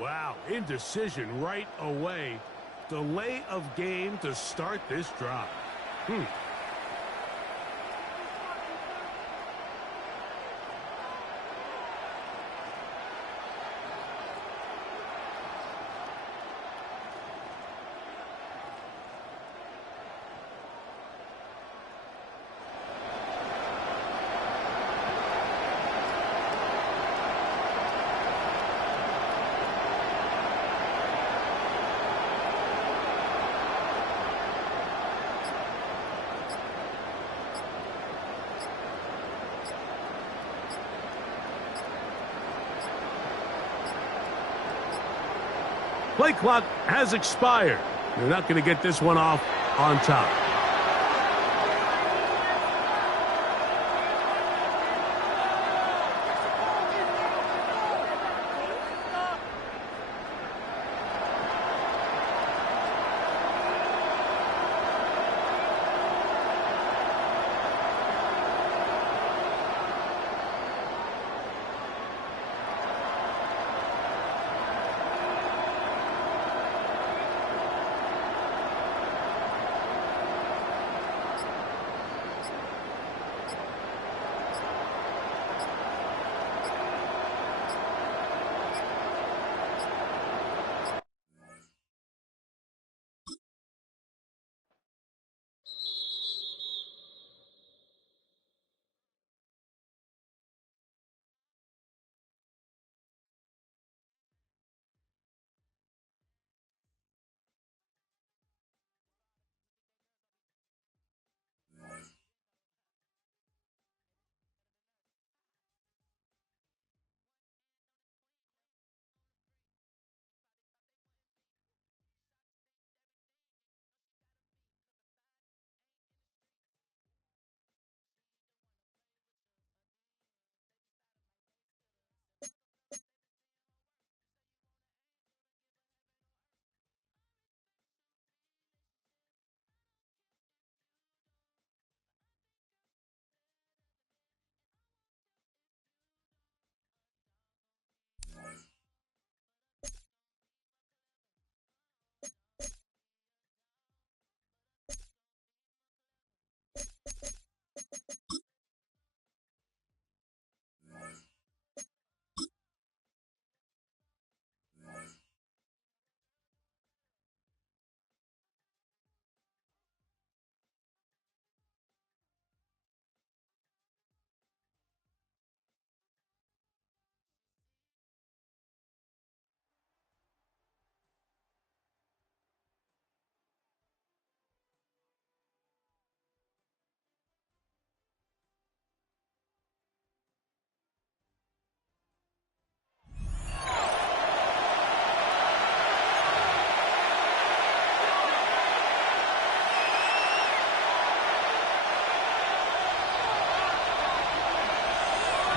Wow, indecision right away. Delay of game to start this drive. Play clock has expired. You're not going to get this one off on top.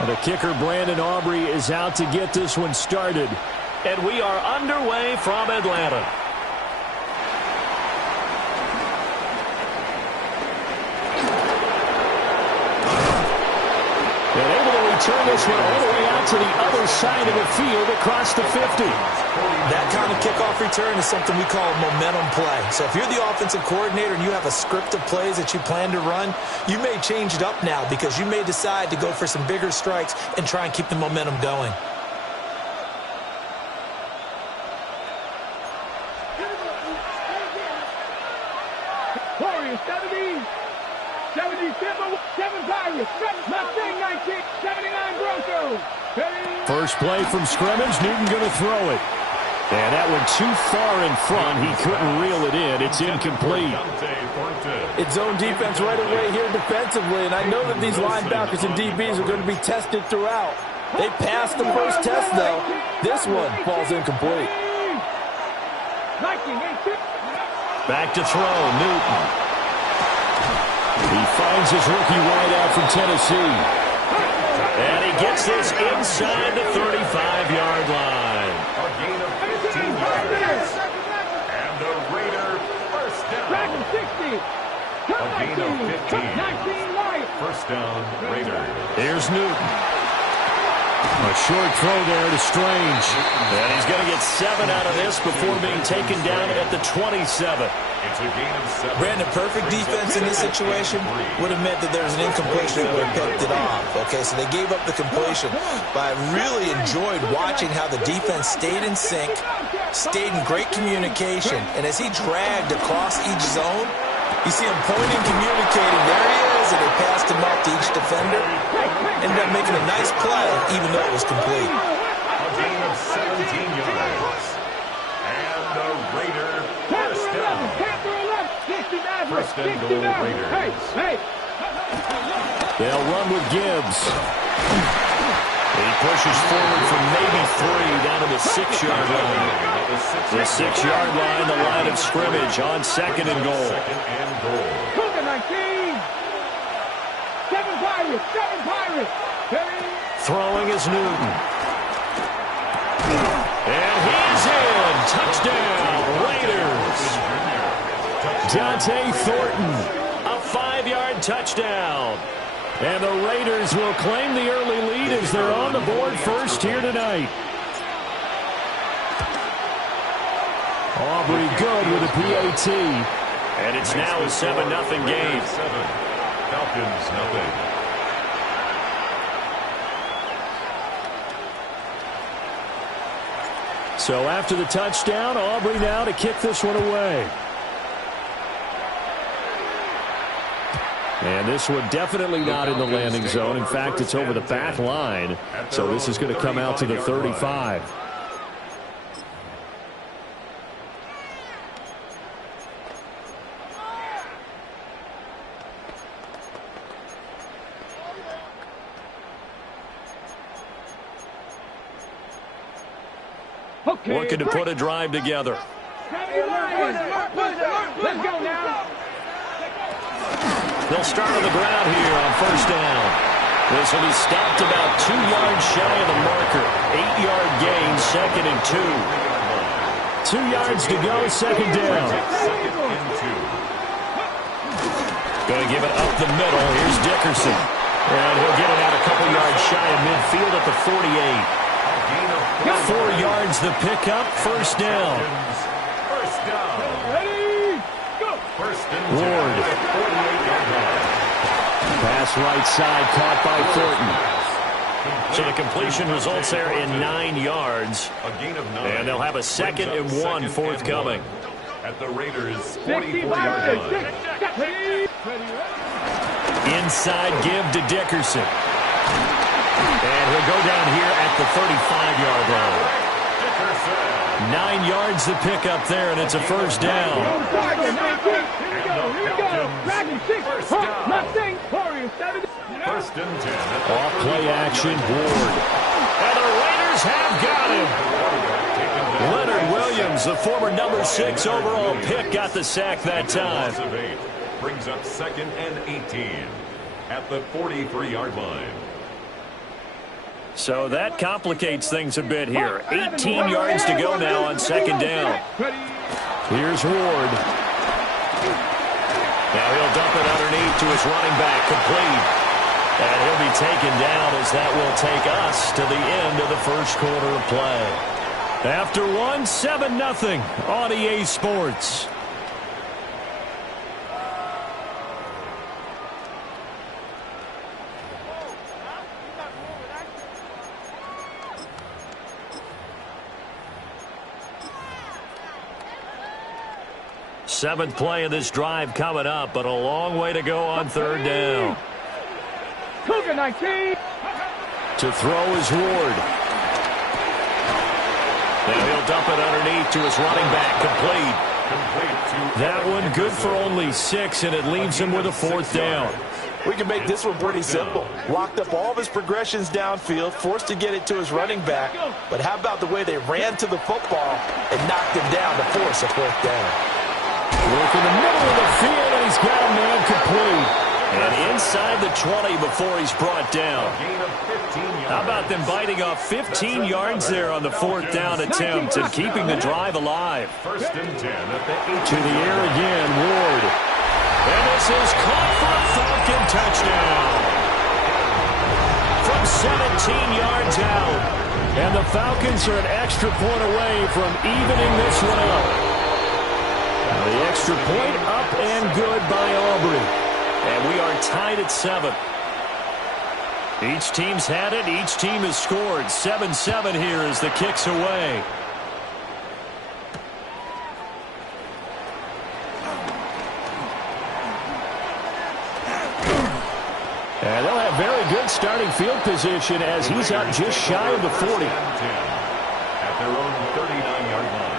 The kicker, Brandon Aubrey, is out to get this one started. And we are underway from Atlanta. And able to return this one all the way out to the other side of the field across the 50. That kind of kickoff return is something we call a momentum play. So if you're the offensive coordinator and you have a script of plays that you plan to run, you may change it up now because you may decide to go for some bigger strikes and try and keep the momentum going. Warriors 70, 77, 7 Pirates, 19, 79 Broncos. First play from scrimmage, Newton going to throw it. And that one too far in front. He couldn't reel it in. It's incomplete. It's zone defense right away here defensively, and I know that these linebackers and DBs are going to be tested throughout. They passed the first test, though. This one falls incomplete. Back to throw, Newton. He finds his rookie wideout from Tennessee. And he gets this inside the 35-yard line. A gain of 15 yards. And the Raider first down. A gain of 15. First down, Raider. Here's Newton. A short throw there to Strange. And he's going to get 7 out of this before being taken down at the 27. It's a gain of 7. Brandon, perfect defense in this situation would have meant that there was an incompletion that would have picked it off. Okay, so they gave up the completion. But I really enjoyed watching how the defense stayed in sync, stayed in great communication, and as he dragged across each zone, you see him pointing, communicating. There he is, and they passed him off to each defender. Ended up making a nice play, even though it was complete. A gain of 17 yards. And the Raider first down. First and goal, Raiders. They'll run with Gibbs. He pushes forward from maybe 3 down to the 6-yard line. The 6-yard line, the line of scrimmage on second and goal. Cougar 19. 7 Pirates. 7 Pirates. Throwing is Newton. And he's in. Touchdown, Raiders. Dante Thornton, a 5-yard touchdown. And the Raiders will claim the early lead as they're on the board first here tonight. Aubrey good with a PAT. And it's now a 7-0 game. Falcons nothing. So after the touchdown, Aubrey now to kick this one away. And this one definitely not in the landing zone. In fact, it's over the back line. So this is going to come out to the 35. Okay, Looking to put a drive together. Let's go now. They'll start on the ground here on first down. This will be stopped about 2 yards shy of the marker. 8-yard gain, second and 2. 2 yards to go, second down. Going to give it up the middle. Here's Dickerson. And he'll get it out a couple yards shy of midfield at the 48. 4 yards the pickup, first down. First down. Ready? Go. First and 10 Ward. at the 48-yard line. Pass right side caught by Thornton. So the completion results there in 9 yards. A gain of 9. And they'll have a second and 1 forthcoming. At the Raiders' 60 44-yard line. Ready? Inside give to Dickerson. And he'll go down here at the 35-yard line. 9 yards the pickup there, and it's a first down. First and 10. Off play action, Ward. And the Raiders have got him. Leonard Williams, the former number 6 overall pick, got the sack that time. Brings up second and 18 at the 43-yard line. So that complicates things a bit here. 18 yards to go now on second down. Here's Ward. Now he'll dump it underneath to his running back, complete. And he'll be taken down as that will take us to the end of the first quarter of play. After one, 7-0 on EA Sports. Seventh play of this drive coming up, but a long way to go on third down. Cougar 19. To throw is Ward. Now he'll dump it underneath to his running back, complete. That one good for only 6, and it leaves him with a fourth down. We can make this one pretty simple. Locked up all of his progressions downfield, forced to get it to his running back. But how about the way they ran to the football and knocked him down to force a fourth down? Work in the middle of the field, and he's got a man complete. And inside the 20 before he's brought down. How about them biting off 15 yards there on the fourth down attempt and keeping the drive alive? First and 10 at the 8. To the air again, Ward. And this is caught for a Falcon touchdown. From 17 yards out. And the Falcons are an extra point away from evening this one up. Now the extra point up and good by Aubrey. And we are tied at 7. Each team's had it. Each team has scored. 7-7 here as the kick's away. And they'll have very good starting field position as he's out just shy of the 40. At their own 39-yard line.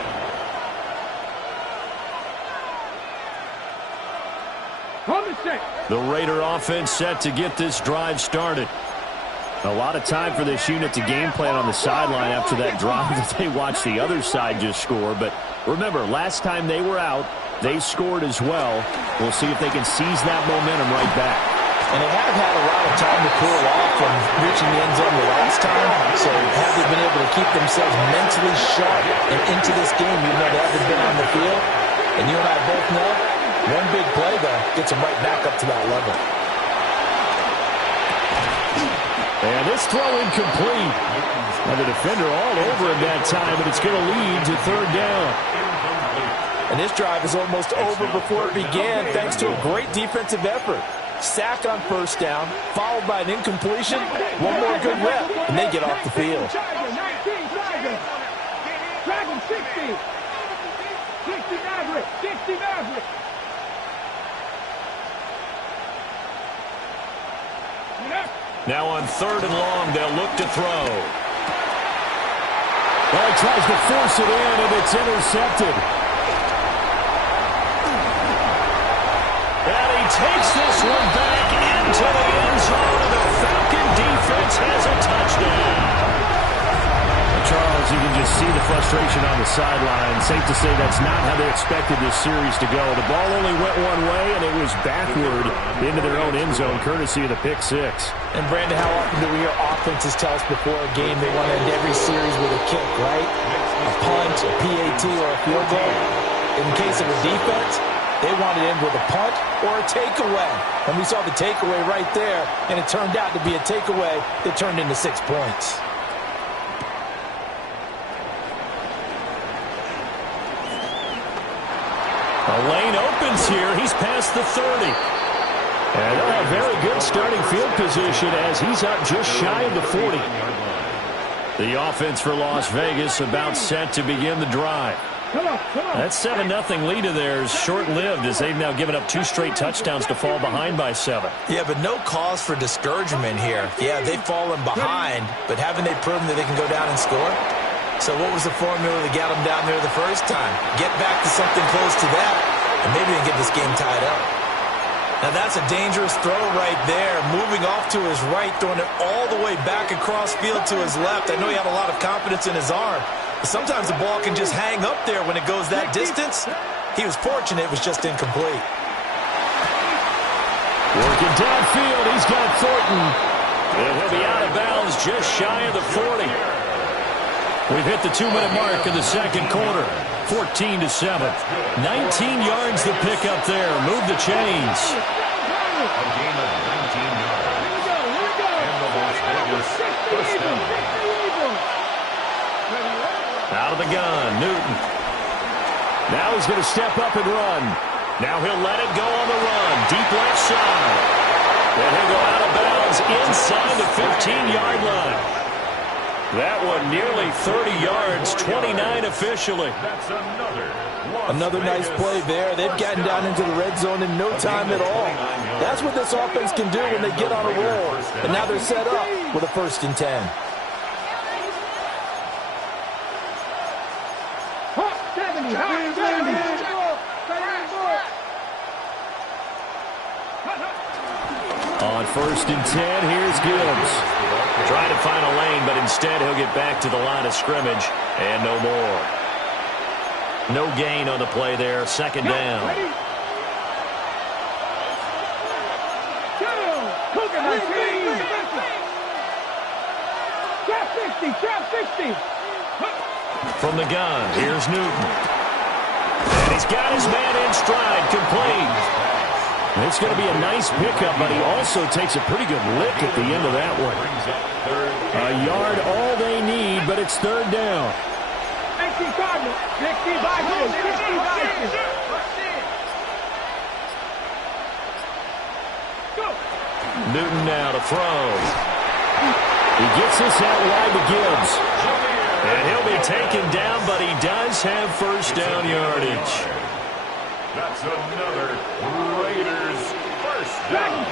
The Raider offense set to get this drive started. A lot of time for this unit to game plan on the sideline after that drive that they watched the other side just score. But remember, last time they were out, they scored as well. We'll see if they can seize that momentum right back. And they have had a lot of time to cool off from reaching the end zone the last time. So have they been able to keep themselves mentally sharp and into this game, even though they haven't been on the field? And you and I both know, one big play, though, gets them right back up to that level. And this throw incomplete. And the defender all over him that time, but it's going to lead to third down. And this drive is almost over before it began, thanks to a great defensive effort. Sack on first down, followed by an incompletion, one more good rep, and they get off the field. Dragon 60. 60 Maverick. 60 Maverick. Now on third and long, they'll look to throw. Well, he tries to force it in, and it's intercepted. And he takes this one back into the end zone, and the Falcon defense has a touchdown. Charles, you can just see the frustration on the sideline. Safe to say that's not how they expected this series to go. The ball only went one way, and it was backward into their own end zone, courtesy of the pick six. And, Brandon, how often do we hear offenses tell us before a game they want to end every series with a kick, right? A punt, a PAT, or a field goal. In the case of a defense, they want to end with a punt or a takeaway. And we saw the takeaway right there, and it turned out to be a takeaway that turned into 6 points. A lane opens here. He's past the 30. And they'll have very good starting field position as he's out just shy of the 40. The offense for Las Vegas about set to begin the drive. That 7-0 lead of theirs short-lived as they've now given up 2 straight touchdowns to fall behind by 7. Yeah, but no cause for discouragement here. Yeah, they've fallen behind, but haven't they proven that they can go down and score? So what was the formula that got them down there the first time? Get back to something close to that, and maybe they can get this game tied up. Now that's a dangerous throw right there. Moving off to his right, throwing it all the way back across field to his left. I know he had a lot of confidence in his arm, but sometimes the ball can just hang up there when it goes that distance. He was fortunate it was just incomplete. Working downfield, he's got Thornton. And he'll be out of bounds just shy of the 40. We've hit the 2-minute mark in the second quarter. 14-7. 19 yards the pick up there. Move the chains. A gain of 19 yards. And the Las Vegas first down. Out of the gun, Newton. Now he's going to step up and run. Now he'll let it go on the run. Deep left side. And he'll go out of bounds inside the 15-yard line. That one nearly 30 yards, 29 officially. That's Another nice play there. They've gotten down into the red zone in no time at all. That's what this offense can do when they get on a roll. And now they're set up with a 1st and 10. On 1st and 10, here's Gibbs. Trying to find a lane, but instead he'll get back to the line of scrimmage and no more. No gain on the play there. 2nd down. From the gun, here's Newton. And he's got his man in stride, complete. It's going to be a nice pickup, but he also takes a pretty good lift at the end of that one. A yard, all they need, but it's third down. Newton now to throw. He gets this out wide to Gibbs. And he'll be taken down, but he does have first down yardage. That's another Raiders first down.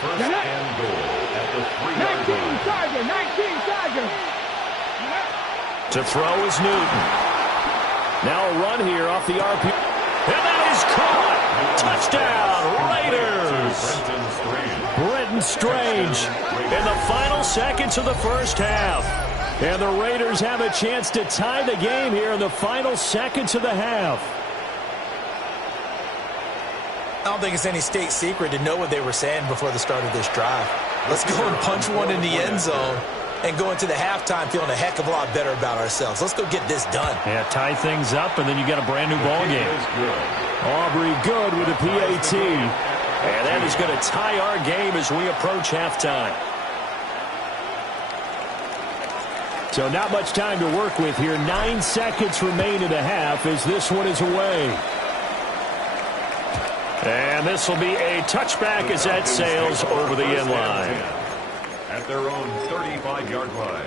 First and goal at the 3-yard line. 19 Charger. To throw is Newton. Now a run here off the RP. And that is caught. Touchdown, Raiders. Brenton Strange in the final seconds of the first half. And the Raiders have a chance to tie the game here in the final seconds of the half. I don't think it's any state secret to know what they were saying before the start of this drive. Let's go and punch one in the end zone and go into the halftime feeling a heck of a lot better about ourselves. Let's go get this done. Yeah, tie things up, and then you got a brand new ball game. Aubrey good with a PAT. And that is going to tie our game as we approach halftime. So not much time to work with here. 9 seconds remain in the half as this one is away. And this will be a touchback as that sails over the end line. At their own 35-yard line.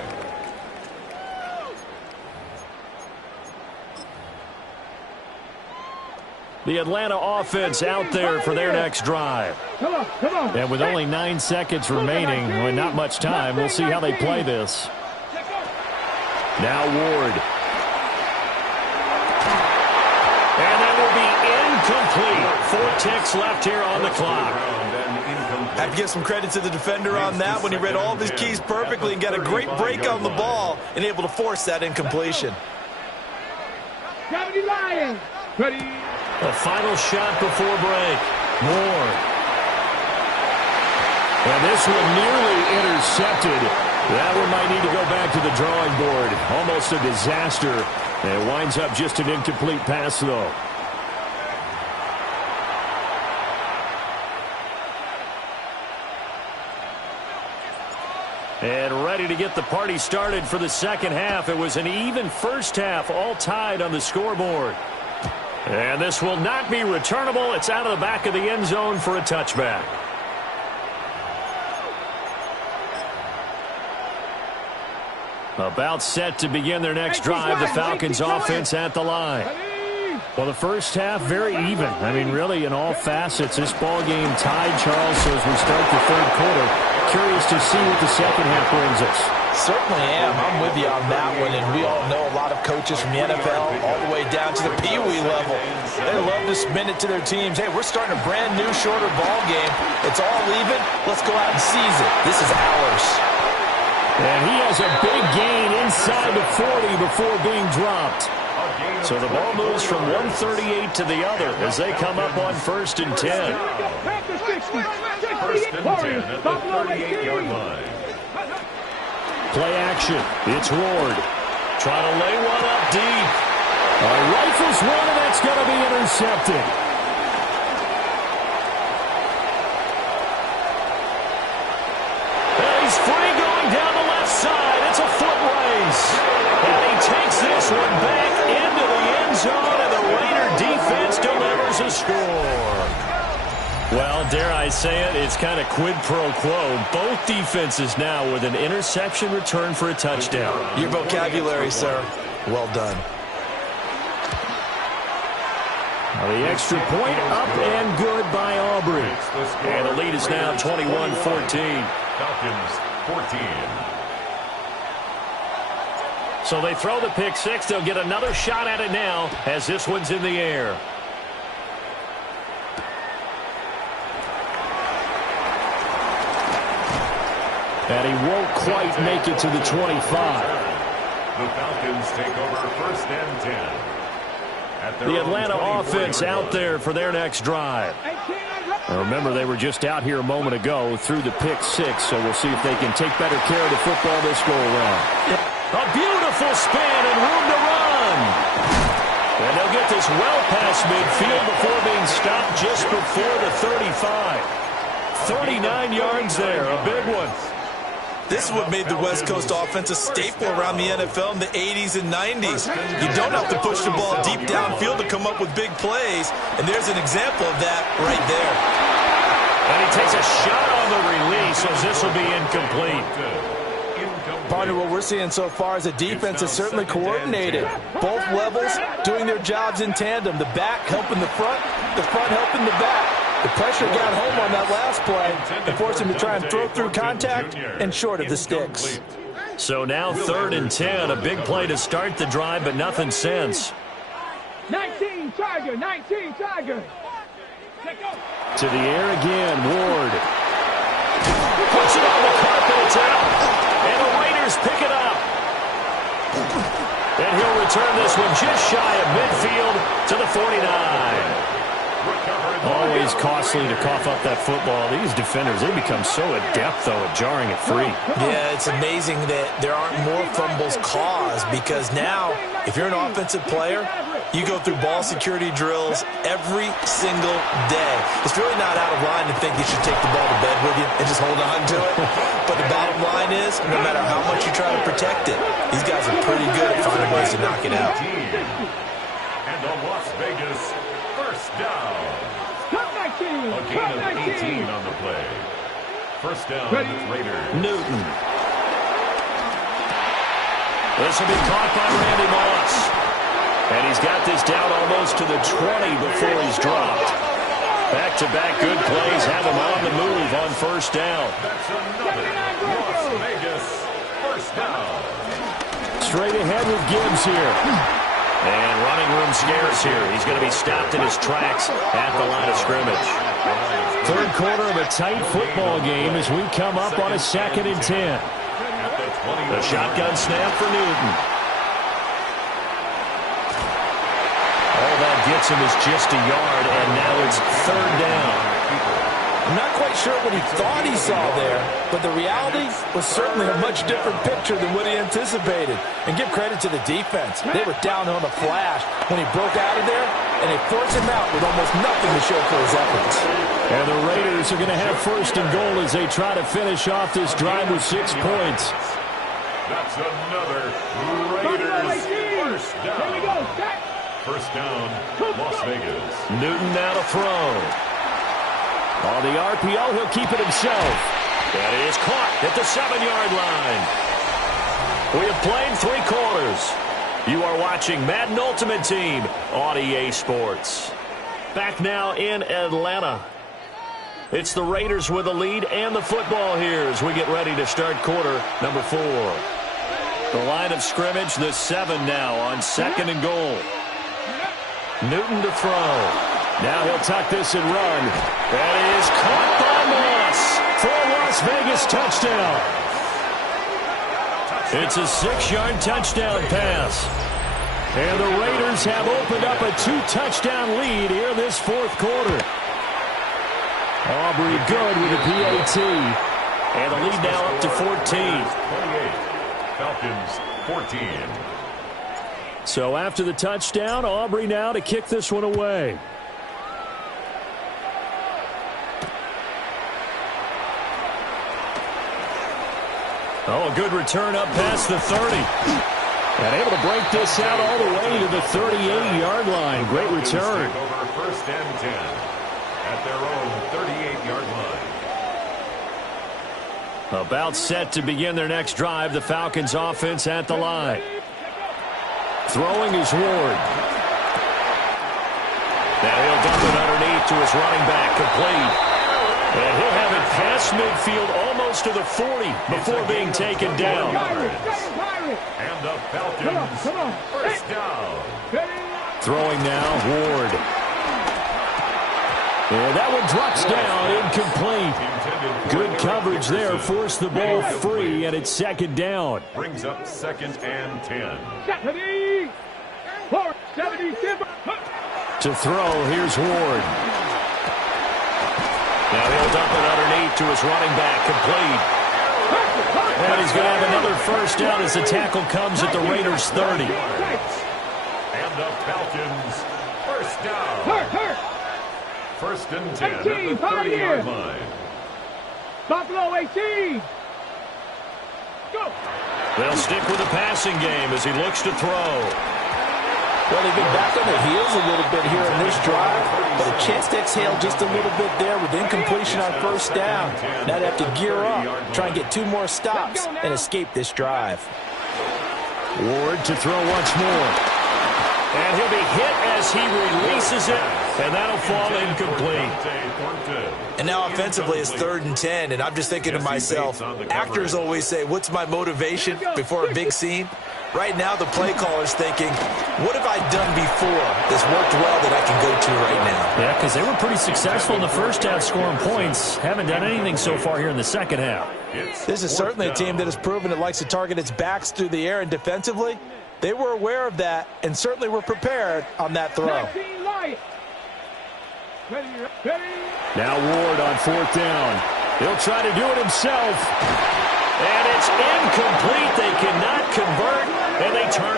The Atlanta offense out there for their next drive. Come on. And with only 9 seconds remaining, and not much time, we'll see how they play this. Now Ward. And that will be incomplete. 4 ticks left here on the clock. I have to give some credit to the defender on that when he read all of his keys perfectly and got a great break on the ball and able to force that incompletion. Gravity Lions. Ready. A final shot before break. Ward. And this one nearly intercepted. That one might need to go back to the drawing board. Almost a disaster. And it winds up just an incomplete pass, though. And ready to get the party started for the second half. It was an even first half, all tied on the scoreboard. And this will not be returnable. It's out of the back of the end zone for a touchback. About set to begin their next drive. The Falcons offense at the line. Well, the first half, very even. I mean, really, in all facets, this ball game tied, Charles. So as we start the third quarter, curious to see what the second half brings us. Certainly am. I'm with you on that one, and we all know a lot of coaches from the NFL all the way down to the Pee-wee level. They love to spin it to their teams. Hey, we're starting a brand new, shorter ball game. It's all even. Let's go out and seize it. This is ours. And he has a big gain inside the 40 before being dropped. So the ball moves from 138 to the other as they come up on 1st and 10. First and 10 at the 38-yard line. Play action. It's Ward. Trying to lay one up deep. Rifles one, and that's going to be intercepted. And he's free going down the left side. It's a foot race. And he takes this one back into the end zone, and the Raider defense delivers a score. Well, dare I say it, it's kind of quid pro quo. Both defenses now with an interception return for a touchdown. Your vocabulary, sir. Well done. Now the extra point up and good by Aubrey. And the lead is now 21-14. Falcons 14. So they throw the pick six. They'll get another shot at it now as this one's in the air. And he won't quite make it to the 25. The Falcons take over 1st and 10. The Atlanta offense out there for their next drive. Now remember, they were just out here a moment ago through the pick six, so we'll see if they can take better care of the football this go around. A beautiful spin and room to run. And they'll get this well past midfield before being stopped just before the 35. 39 yards there, a big one. This is what made the West Coast offense a staple around the NFL in the 80s and 90s. You don't have to push the ball deep downfield to come up with big plays, and there's an example of that right there. And he takes a shot on the release, as this will be incomplete. Partner, what we're seeing so far is the defense is certainly coordinated. Both levels doing their jobs in tandem. The back helping the front helping the back. The pressure got home on that last play and forced him to try and throw through contact and short of the sticks. So now 3rd and 10, a big play to start the drive, but nothing since. 19 Tiger, 19 Tiger. To the air again, Ward. Puts it on the carpet, it's out. And the Raiders pick it up. And he'll return this one just shy of midfield to the 49. Always costly to cough up that football. These defenders, they become so adept, though, at jarring it free. Yeah, it's amazing that there aren't more fumbles caused, because now, if you're an offensive player, you go through ball security drills every single day. It's really not out of line to think you should take the ball to bed with you and just hold on to it. But the bottom line is, no matter how much you try to protect it, these guys are pretty good at finding ways to knock it out. And the Las Vegas first down. A gain of 18 on the play. First down, Raiders. Newton. This will be caught by Randy Moss. And he's got this down almost to the 20 before he's dropped. Back-to-back good plays have him on the move on first down. That's another Las Vegas first down. Straight ahead with Gibbs here. And running room scarce here. He's going to be stopped in his tracks at the line of scrimmage. 3rd quarter of a tight football game as we come up on a 2nd and 10. The shotgun snap for Newton. All that gets him is just a yard, and now it's 3rd down. I'm not quite sure what he thought he saw there, but the reality was certainly a much different picture than what he anticipated. And give credit to the defense. They were down on the flash when he broke out of there, and they forced him out with almost nothing to show for his efforts. And the Raiders are going to have 1st and goal as they try to finish off this drive with 6 points. That's another Raiders first down. First down, Las Vegas. Newton now to throw. On the RPO, he'll keep it himself. That is caught at the 7-yard line. We have played 3 quarters. You are watching Madden Ultimate Team on EA Sports. Back now in Atlanta. It's the Raiders with the lead and the football here as we get ready to start quarter number 4. The line of scrimmage, the 7 now on 2nd and goal. Newton to throw. Now he'll tuck this and run. That is caught by Moss for a Las Vegas touchdown. It's a 6-yard touchdown pass. And the Raiders have opened up a 2-touchdown lead here this 4th quarter. Aubrey good with a PAT. And the lead now up to 14. 28. Falcons 14. So after the touchdown, Aubrey now to kick this one away. Oh, a good return up past the 30. And able to break this out all the way to the 38-yard line. Great return. Over 1st and 10 at their own 38-yard line. About set to begin their next drive. The Falcons offense at the line. Throwing is Ward. Now he'll dump it underneath to his running back, complete. And he'll have it past midfield almost to the 40 before being taken down. And the Falcons first down. Throwing now, Ward. And that one drops down, incomplete. Good coverage there, forced the ball free, and it's 2nd down. Brings up 2nd and 10. To throw, here's Ward. Now he'll dump it underneath to his running back, complete. And he's going to have another first down as the tackle comes at the Raiders' 30. And the Falcons, first down. Hurt. First and 10 at 18, the 30-yard line. Buffalo 18. Go. They'll stick with the passing game as he looks to throw. Well, they've been back on their heels a little bit here in this drive, but a chance to exhale just a little bit there with incompletion on first down. Now they have to gear up, try and get 2 more stops, and escape this drive. Ward to throw once more. And he'll be hit as he releases it, and that'll fall incomplete. And now offensively it's 3rd and 10, and I'm just thinking to myself, actors always say, what's my motivation before a big scene? Right now the play caller's thinking, what have I done before that's worked well that I can go to right now? Yeah, because they were pretty successful in the first half scoring points. Haven't done anything so far here in the second half. This is certainly a team that has proven it likes to target its backs through the air, and defensively, they were aware of that and certainly were prepared on that throw. Now Ward on 4th down. He'll try to do it himself. And it's incomplete. They cannot convert, and they turn.